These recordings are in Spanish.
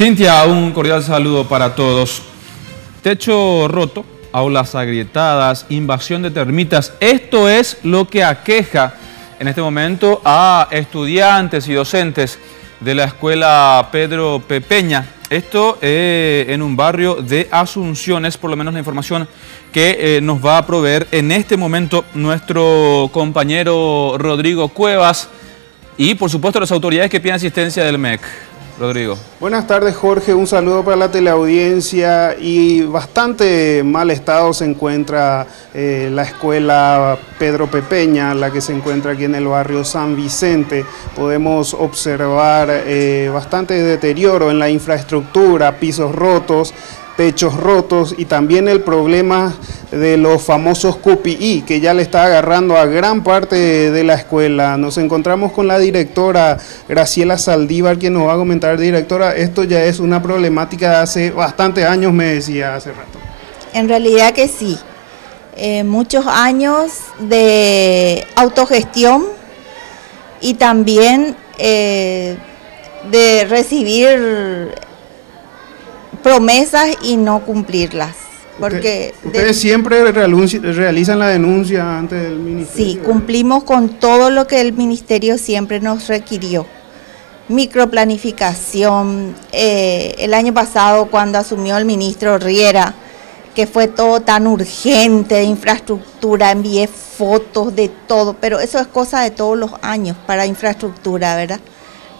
Cintia, un cordial saludo para todos. Techo roto, aulas agrietadas, invasión de termitas. Esto es lo que aqueja en este momento a estudiantes y docentes de la escuela Pedro Pepeña. Esto en un barrio de Asunción, es por lo menos la información que nos va a proveer en este momento nuestro compañero Rodrigo Cuevas y por supuesto las autoridades que piden asistencia del MEC. Rodrigo. Buenas tardes, Jorge, un saludo para la teleaudiencia. Y bastante mal estado se encuentra la escuela Pedro Pepeña, la que se encuentra aquí en el barrio San Vicente. Podemos observar bastante deterioro en la infraestructura, pisos rotos, techos rotos y también el problema de los famosos QPI que ya le está agarrando a gran parte de la escuela. Nos encontramos con la directora Graciela Saldívar, quien nos va a comentar. Directora, esto ya es una problemática de hace bastantes años, me decía hace rato. En realidad que sí, muchos años de autogestión y también de recibir promesas y no cumplirlas. Porque ¿Ustedes siempre realizan la denuncia ante el ministerio? Sí, cumplimos con todo lo que el ministerio siempre nos requirió. Microplanificación, el año pasado cuando asumió el ministro Riera, que fue todo tan urgente de infraestructura, envié fotos de todo, pero eso es cosa de todos los años para infraestructura, ¿verdad?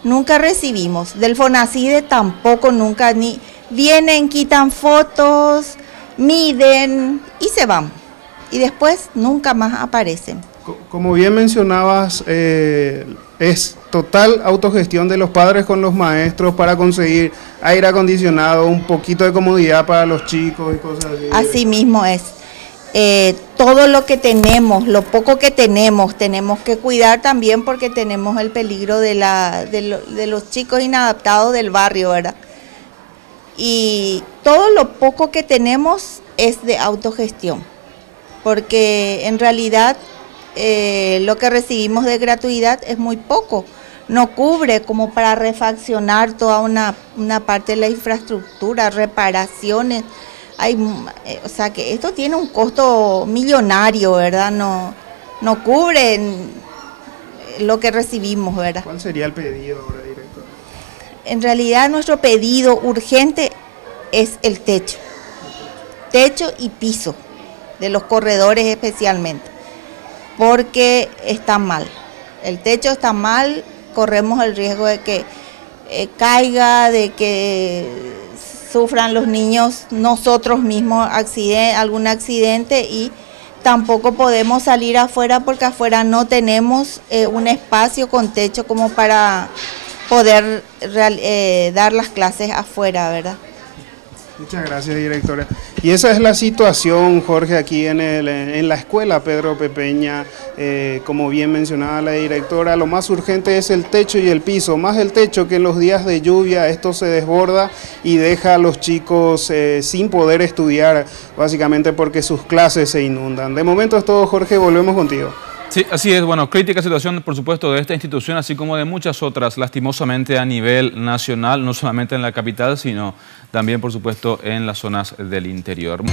Nunca recibimos, del FONACIDE tampoco, nunca, ni vienen, quitan fotos, miden y se van. Y después nunca más aparecen. Como bien mencionabas, es total autogestión de los padres con los maestros para conseguir aire acondicionado, un poquito de comodidad para los chicos y cosas así. Así mismo es. Todo lo que tenemos, lo poco que tenemos que cuidar también porque tenemos el peligro de los chicos inadaptados del barrio, ¿verdad? Y todo lo poco que tenemos es de autogestión, porque en realidad lo que recibimos de gratuidad es muy poco, no cubre como para refaccionar toda una parte de la infraestructura, reparaciones. O sea que esto tiene un costo millonario, ¿verdad? No cubre lo que recibimos, ¿verdad? ¿Cuál sería el pedido ahora, director? En realidad nuestro pedido urgente es el techo y piso, de los corredores especialmente, porque está mal. El techo está mal, corremos el riesgo de que caiga, de que sufran los niños, nosotros mismos algún accidente, y tampoco podemos salir afuera porque afuera no tenemos un espacio con techo como para poder dar las clases afuera, ¿verdad? Muchas gracias, directora. Y esa es la situación, Jorge, aquí en la escuela Pedro Pepeña. Como bien mencionaba la directora, lo más urgente es el techo y el piso, más el techo, que en los días de lluvia esto se desborda y deja a los chicos sin poder estudiar, básicamente porque sus clases se inundan. De momento es todo, Jorge, volvemos contigo. Sí, así es. Bueno, crítica situación, por supuesto, de esta institución, así como de muchas otras, lastimosamente a nivel nacional, no solamente en la capital, sino también, por supuesto, en las zonas del interior.